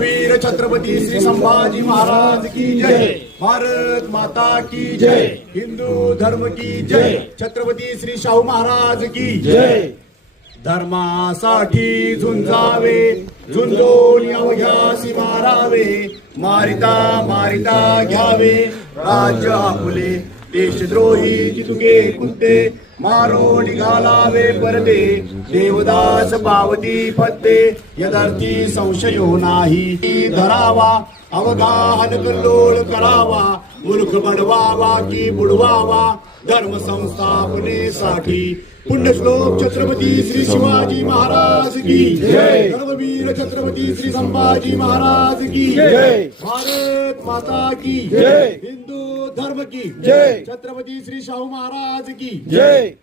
वीर छत्रपती श्री संभाजी महाराज की जय भारत माता की जय हिंदू धर्म की जय छत्रपती श्री शाहू महाराज की जय। धर्मासाठी झुंजावे झुंजून अवघ्या मारावे मारिता मारिता घ्यावे राज्य आपुले देशद्रोही जितुके कुत्ते मारो निघालावे परदे देवदास पावती फत्ते यदार्थी संशयो नाही. धरावा अवगाहन कल्लोळ करावा मूर्ख बनवावा की बुडवावा धर्म संस्थापनेसाठी. पुण्यश्लोक छत्रपती श्री शिवाजी महाराज की. जय. धर्मवीर छत्रपती श्री संभाजी महाराज की. जय. भारत माता की जय। हिंदू धर्म की। जय। छत्रपती श्री शाहू महाराज की। जय।